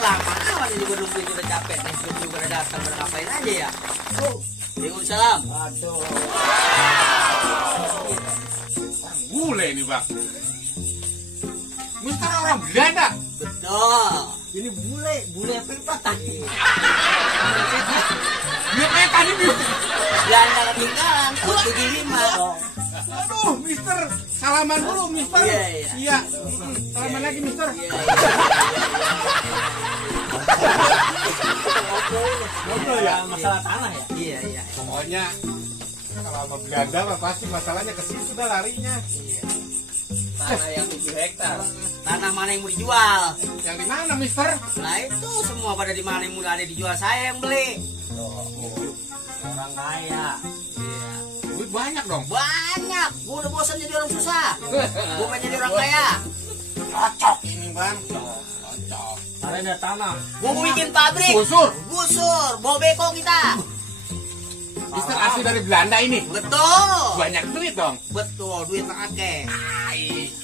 lama amat ini gue nungguin udah capek nih. Belum juga udah datang, udah ngapain aja ya? Waalaikumsalam. Aduh. Bule nih bang. Mister orang Belanda. Betul. Ini bule apa yang patah? Dia kayak tadi nih. Belanda ketinggalan tahun 75. Aduh, Mister, salaman dulu, Mister. Iya. Salaman lagi, Mister. Ngobrol ya masalah tanah ya. Iya. Pokoknya kalau sama Belanda mah pasti masalahnya ke situ dah larinya. Tanah yang 7 hektar. Tanah mana yang mau dijual? Yang di mana, Mister? Nah itu semua pada di mana yang udah ada dijual, saya yang beli. Orang kaya. Iya. Duit banyak dong. Banyak. Gue udah bosan jadi orang susah. Gue pengen jadi orang kaya. Cocok ini, Bang. Cocok. Karena ada tanah. Gue mau bikin pabrik. Gusur. Bawa beko kita. Mister asli dari Belanda ini. Betul. Banyak duit dong. Betul. Duit pakai.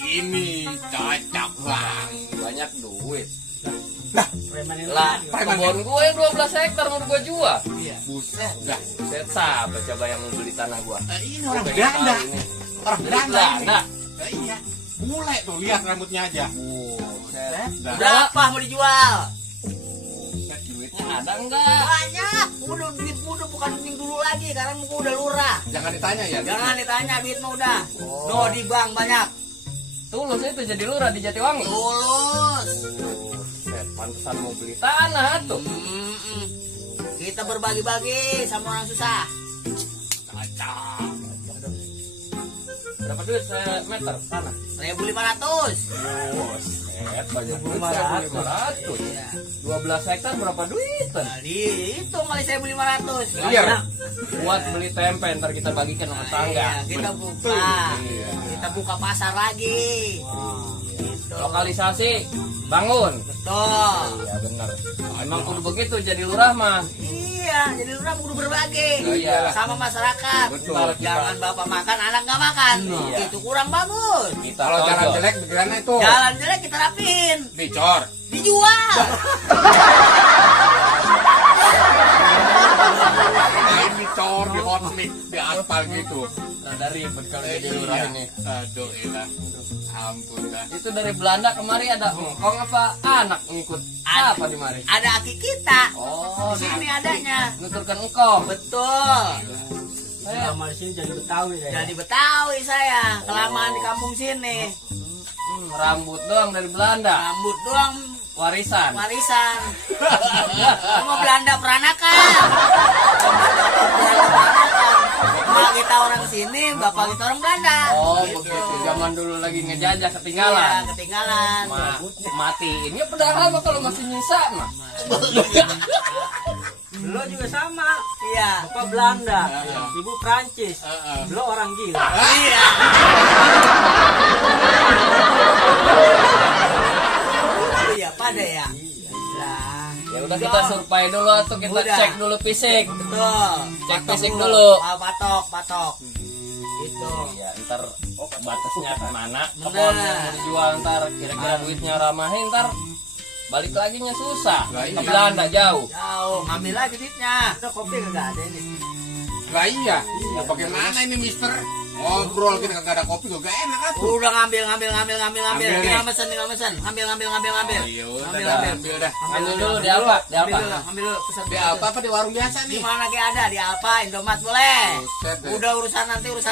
Ini cocok, Bang. Banyak duit. Preman yang Lah, tadi. kebun gue yang 12 hektar mau gue jual. Iya. Buset dah. Set siapa coba yang mau beli tanah gue? Ini orang Belanda. Orang Belanda ini. Belanda. Iya. Bule tuh, lihat rambutnya aja. Buset. Dah. Berapa mau dijual? Buset, duitnya ada enggak? Banyak. Udah duit udah bukan yang dulu lagi. Sekarang gue udah lurah. Jangan ditanya ya. Jangan ditanya duit mah udah. Oh. No di bank banyak. Tulus itu jadi lurah di Jatiwangi. Tulus. Buset, pantesan mau beli tanah tuh. Kita berbagi-bagi sama orang susah. Cocok. Berapa duit meter tanah? 1.500. Buset, banyak duit 1.500. 1.500. Iya. 12 hektar berapa duitan? Kali itu kali 1.500. Iya. Buat beli tempe ntar kita bagikan sama tangga. Iya, kita buka. Iya. Kita buka pasar lagi. Gitu. Lokalisasi bangun. Betul. Iya benar. Emang kudu begitu jadi lurah mah. Iya, jadi lu kudu berbagi Iya. sama masyarakat. Betul. Jangan bapak makan, anak nggak makan. Iya. Itu kurang bagus. Kita Kalau jalan tonjol. jelek bagaimana itu? Jalan jelek kita rapin, Dicor. dijual. Main dicor di hot mix di aspal gitu. Rada ribet kalau jadi lurah ini. Aduh, ilah. Ampun dah. Itu dari Belanda kemari ada engkong apa anak ngikut? Ada. Apa di mari? Ada aki kita. Oh, Di sini adanya. nuturkan engkong. Betul. Saya Selama di sini jadi Betawi deh. Jadi Betawi saya, kelamaan di kampung sini. rambut doang dari Belanda. Rambut doang Warisan. warisan. Sama Belanda peranakan. Mak kita orang sini, bapak kita orang Belanda. Oh, Gitu. begitu. Zaman dulu lagi ngejajah Iya, ketinggalan. ketinggalan. Matiin ya padahal mah kalau masih nyisa mah. Lo juga sama. Iya. Bapak Belanda, ibu Prancis. Lo orang gila. Iya. Iya, pada ya. Lah. Ya udah kita survei dulu atau kita Udah. cek dulu fisik. Betul. Cek Patok fisik dulu. Patok. Itu. Iya, ntar batasnya kemana? Benar. Kebun yang mau dijual ntar kira-kira duitnya ramahin ntar balik lagi nya susah. Lah, Ke iya. Belanda jauh. Jauh, ngambil lagi duitnya. Ada kopi kagak ada ini. Lah iya. Ya bagaimana ini Mister? Ngobrol kita kagak ada kopi kagak enak atuh. Udah ngambil. Ambil Tinggal nih. mesen. Ngambil. Oh, iya, udah Ambil, dah, ambil. ambil dah. Ambil dulu di apa? Di apa? Ambil dulu, pesan. Di apa di warung biasa Di nih? mana kayak ada? Di Alfa, Indomaret boleh. Buset deh. Udah urusan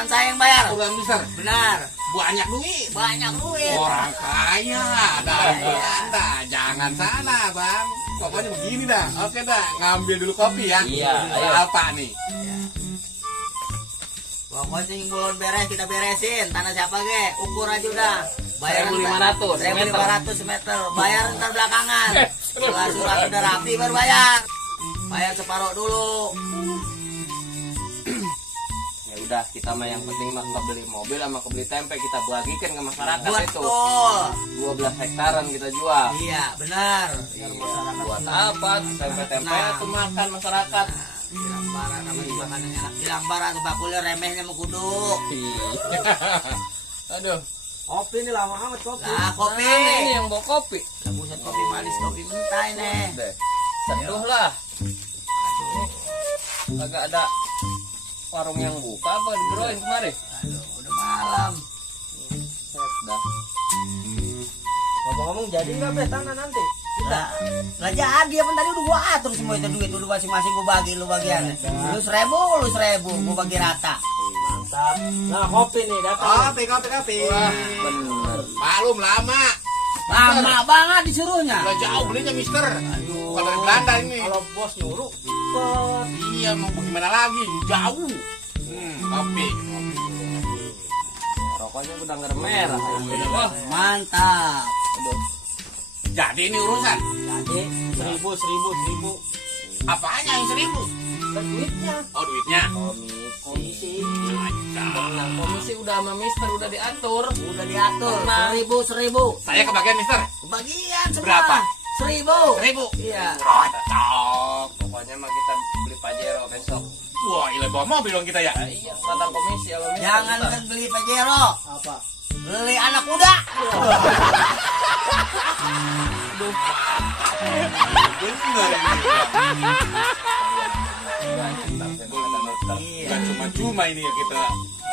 saya yang bayar. Udah Mister. Benar. Banyak duit. Banyak duit. Orang kaya dari Belanda. Jangan salah, Bang. Pokoknya begini dah. Oke dah, ngambil dulu kopi ya. Iya, ayo. Apa nih? Pokoknya yang belum beres kita beresin. Tanah siapa ge? Ukur aja udah. Bayar 1.500 1.500 semeter. Bayar ntar belakangan. Setelah surat udah rapi baru bayar. Bayar separuh dulu. Ya udah kita mah yang penting mah kebeli mobil sama kebeli tempe kita bagikan ke masyarakat itu. Betul. 12 hektaran kita jual. Iya, benar. Iya, buat apa? Tempe-tempe Nah. itu makan masyarakat. Bilang bara nama makan yang enak. Bilang bara tuh bakulnya remehnya mau kudu. Iya. Aduh, Kopi ini lama amat kopi. Nah, kopi. Nah, ini yang bawa kopi. Buset, kopi manis, kopi mentah ini. Deh. Seduh lah. Kagak ada warung yang buka apa digeroin kemarin? Aduh, udah malam. Set dah. Ngomong-ngomong jadi nggak be tanah nanti? Nah, nggak jadi apa tadi udah gua atur semua itu duit udah masing-masing gua bagi lu bagian. Lu 1.000, gua bagi rata. Mantap. Nah kopi nih datang. Kopi. Wah, bener. Malum lama. Lama banget disuruhnya. Udah jauh belinya Mister. Aduh. Bukan dari Belanda ini. Kalau bos nyuruh, Iya, mau gimana lagi? Jauh. Kopi. Rokoknya udah merah. Wah, Mantap. Aduh. jadi ini urusan. jadi 1.000. Apanya yang 1.000? Dan duitnya. Oh, duitnya. Komisi. Nah, komisi udah sama Mister udah diatur. Udah diatur. Nah. 1.000. Saya kebagian Mister. Bagian semua. Berapa? 1.000. 1.000. Iya. Cocok. Pokoknya mah kita beli Pajero besok. Wah, gila bawa mobil dong kita ya. Iya, datang komisi sama Mister. Jangan Mister. kan beli Pajero, Apa? beli anak muda. Bener Iya. Gak cuma-cuma ini ya kita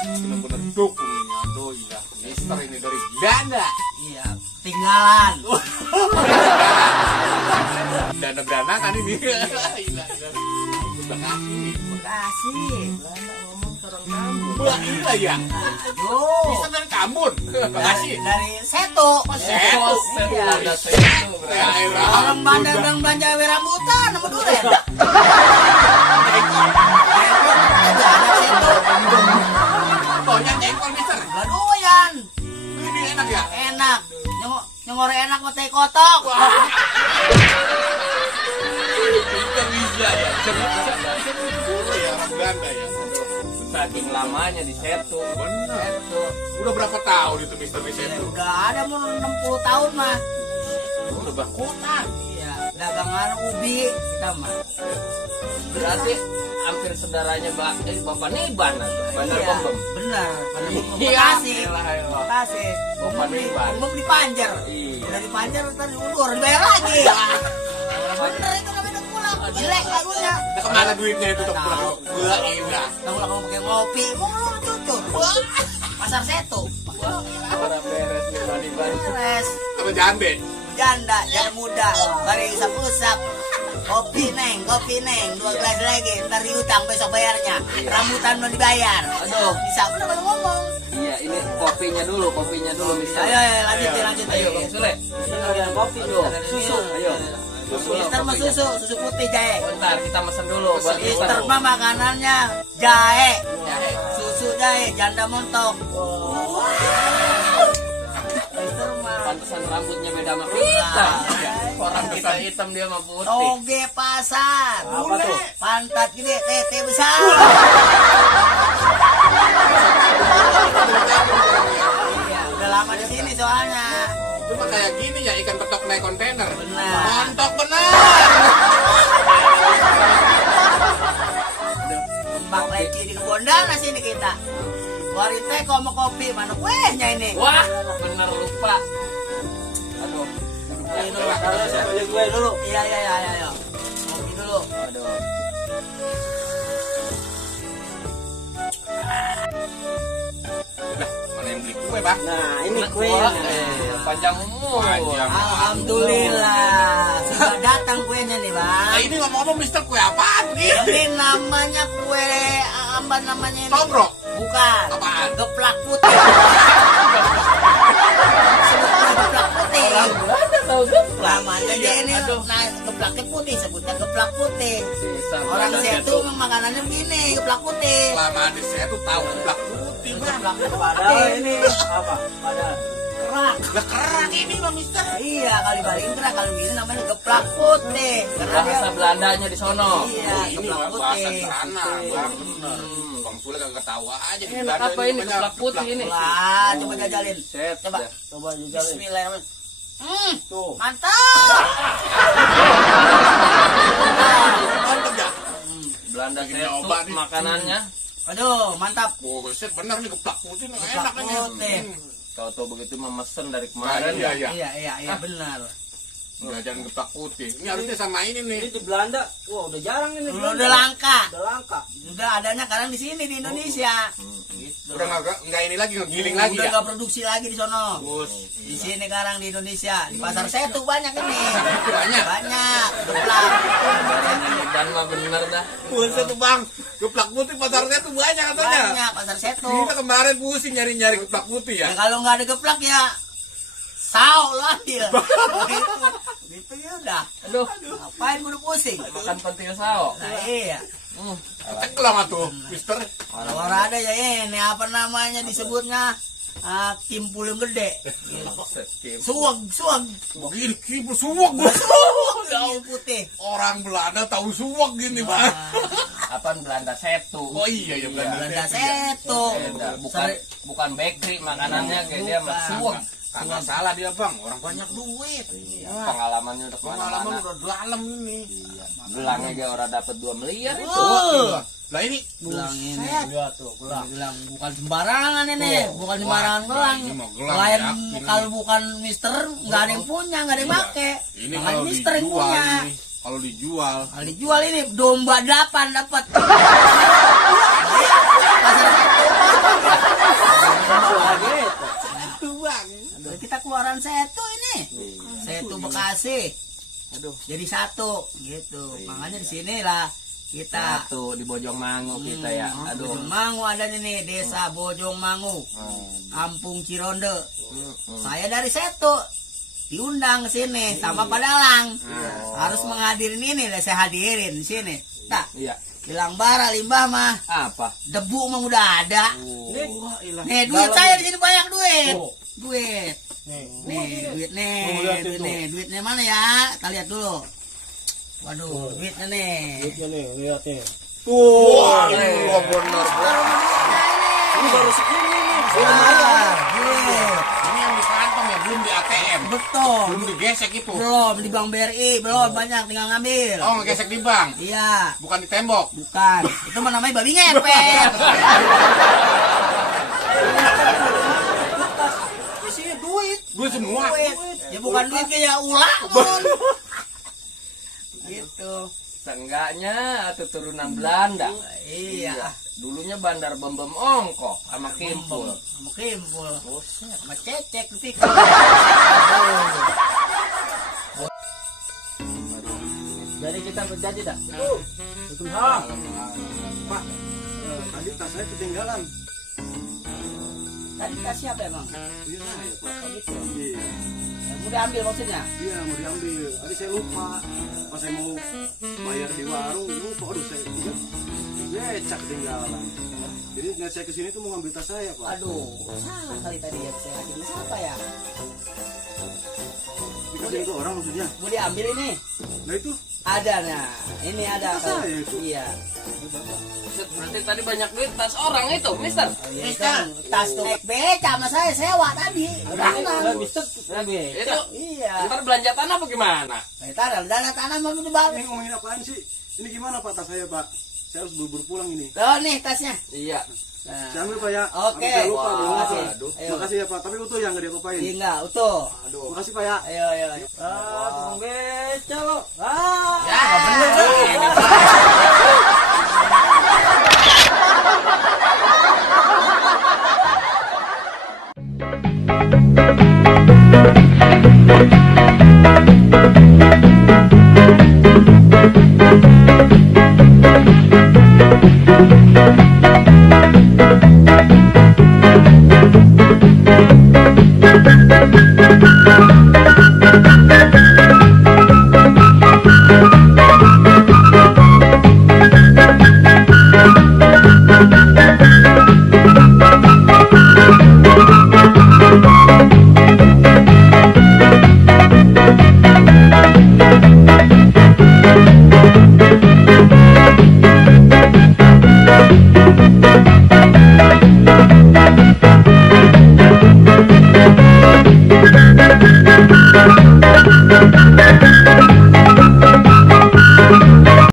benar-benar dukung ini. Aduh, iya. Mister ini dari Belanda. Iya. Tinggalan. Dana berandakan ini. Gila. Udah kasih. Makasih. Belanda ngomong sarang kamu. Wah, iya ya. Aduh. Mister dari Kambun. Makasih. Dari Seto. Seto. Iya. Ada setu. Ya, elah. Orang Bandar dan belanja rambutan sama duren. Anak Seto. Pokoknya jengkol Mister. Gak doyan. Ini enak ya. Enak. Nyengore enak sama teh kotok. Kita bisa ya. Bisa ya orang Belanda ya. Saking lamanya di setu. Bener. Udah berapa tahun itu Mister di Ya, situ? udah ada mau 60 tahun mah. Udah berkota. Iya. Dagangan ubi kita mah. Berarti hampir saudaranya Bapak Niban. Bandar Iya, Bombem. bener. Bandar Bombem. Iya. Bekasi. Elah. Bekasi. Bapak Niban. Bombem di Panjer. Iya. Udah di Panjer ntar diundur dibayar lagi. Bener itu namanya udah pulang. Jelek lagunya. Nah, kemana duitnya itu tuh pulang? Gua indah. Tahu lah kamu pakai ngopi. Mulu cucur. Pasar Setu. Para beres Niban. Beres. Sama jande. Janda muda. Bari usap-usap. Kopi neng. 2 gelas lagi. Ntar diutang besok bayarnya. Rambutan belum dibayar. Aduh. Bisa udah pada ngomong. Iya, ini kopinya dulu Mister. Ayo lanjutin. Ayo Bang Sule. Ada kopi. Aduh, Susu. Ayo. Susu. Mister mah susu putih jahe. Bentar, kita mesen dulu buat Mister mah makanannya jahe. Susu jahe, janda montok. Mister mah Pantesan rambutnya beda sama kita. Orang kita hitam dia mah putih. toge pasar. Apa tuh? Pantat gede, tete besar. Iya, udah lama di sini soalnya. Cuma kayak gini ya ikan petok naik kontainer. Benar. Montok benar. Mbak leci di Gondana sini kita. Keluarin teh sama kopi, mana kuehnya ini? Wah, bener lupa. Aduh. Ini dulu. Ayo gue dulu. Iya. Kopi dulu. Aduh. Nah, mana yang beli kue, Bang? Nah ini kue. Wah, panjang umur. Panjang. Alhamdulillah sudah datang kuenya nih bang. Nah, ini ngomong-ngomong Mister kue apaan nih? Ini namanya kue apa namanya ini? Tomro. Bukan. Apaan? Geplak putih. Sebutnya geplak putih. Belanda tahu geplak. Namanya dia ini nah, geplaknya putih sebutnya geplak putih. Bisa, Orang Belanda Setu makanannya begini geplak putih. Lama di saya tuh tahu geplak putih, Bang. Geplak Padahal putih. ini apa? Padahal Kerak. Lah kerak ini Bang Mister. Iya kali balikin kerak kalau begini namanya geplak putih. Karena dia Bahasa Belandanya di sono. iya Ini geplak mah bahasa putih. sana, Bang. Bener. Bang Sule kagak ketawa aja di Enak Belanda apa ini namanya geplak putih ini? Lah, coba jajalin. Set. Coba. dah. coba dijalin. Bismillahirrahmanirrahim. Tuh. Mantap. Mantap ya. Belanda Bikin Setu nyoba nih. makanannya. Aduh, mantap. Buset bener nih geplak putih nih, Geplak enak ini. putih. Tahu-tahu begitu memesan dari kemarin. Iya benar. Jajan geplak putih. Ini harusnya sama ini nih. Ini di Belanda, wah udah jarang ini. Udah langka. Udah langka. Udah adanya sekarang di sini di Indonesia. Gitu. Udah nggak ini lagi, ngiling lagi udah ya. nggak produksi lagi di sono. Di sini sekarang di Indonesia, di pasar Setu banyak ini. Banyak. Geplak. Dan mah bener dah. Buset tuh bang, geplak putih pasarnya tuh banyak katanya. Banyak pasar Setu. Kita kemarin pusing nyari-nyari geplak putih ya. Ya kalau nggak ada geplak ya sao lah dia. Gitu ya udah. Aduh, Ngapain gue pusing? makan pentil sao. Nah iya. Ceklong atuh, Mister. Kalau ada ya ini apa namanya disebutnya kimpul yang gede. Suwag. Begini kipul suwak gua. Kimpul putih. Orang Belanda tahu suwak gini bang. Apaan Belanda Setu. Oh iya ya Belanda Setu. Bukan bakery makanannya kayak dia mah suwak. Kagak salah dia bang, orang banyak duit. Pengalamannya udah Pengalaman kemana-mana. udah dalam ini. Gelangnya aja orang dapat 2 miliar itu. Lah ini Gelang ini. Iya tuh, gelang. Gelang bukan sembarangan ini, bukan sembarangan Wah, gelang. ini mah gelang, Lain yakin. kalau bukan Mister nggak ada yang punya, nggak ada yang make. Ini Makanya kalau Mister yang dijual punya. ini, kalau dijual Kalau dijual ini domba 8 dapat. Pasar Setu. bang. Kita keluaran Setu ini. Setu Bekasi. Aduh, Jadi satu gitu. Makanya di sinilah kita satu di Bojongmangu kita ya. Aduh. Bojongmangu adanya nih, Desa Bojongmangu, Kampung Cironde. Saya dari Setu diundang ke sini sama Pak Dalang. Harus menghadirin ini, saya hadirin di sini. Tak, Iya. hilang bara limbah mah. Apa? Debu mah udah ada. Nih duit saya di sini banyak duit. Duit. Duitnya mana ya? Kita lihat dulu. Waduh, duitnya nih. Lihat nih. Wah, ini bener. Ini baru segini nih. Duit. Ini yang di kantong ya, belum di ATM. Betul. Belum digesek itu. Belum di Bank BRI, belum banyak tinggal ngambil. Oh, ngegesek di bank, Iya, bukan di tembok. bukan. Itu mah namanya babi ngepet. Di sini duit. Duit semua. Duit. Ya bukan duit kayak ulang. Mon. Gitu. Seenggaknya atau turunan Belanda. Iya. Dulunya bandar bom-bom ongko sama Kimpul. Sama Kimpul. Sama Cecek sih. Jadi kita berjanji dah. Waalaikumsalam. Pak, tadi tas saya ketinggalan. Tadi tas siapa emang? Iya saya Pak. Oh gitu. Iya, Ya, mau diambil maksudnya? iya mau diambil. Tadi saya lupa. Pas saya mau bayar di warung, lupa. Aduh saya becak ketinggalan. Jadi niat saya kesini tuh mau ngambil tas saya Pak. Aduh, salah kali tadi ya saya hadirin siapa ya? Dikasih ke orang maksudnya. Mau diambil ini? Nah itu Ada nah, ini ada. Tas saya itu. Iya. Berarti tadi banyak duit tas orang itu, Mister. Mister, tas tuh beca sama saya sewa tadi. Udah Tanam. Mister lagi. Itu Iya. ntar belanja tanah apa gimana? Betar, dana tanam mau dibalik. ini ngomongin apaan sih? Ini gimana Pak tas saya Pak? Saya harus buru-buru pulang ini. Oh nih tasnya. Iya. Nah. Saya ambil Pak ya. Oke. Saya lupa Wah, belum ngasih. aduh. Ayo. Makasih ya Pak. Tapi utuh ya nggak diapa-apain. Iya enggak, utuh. Makasih Pak ya. Ayo. Tukang beca lo.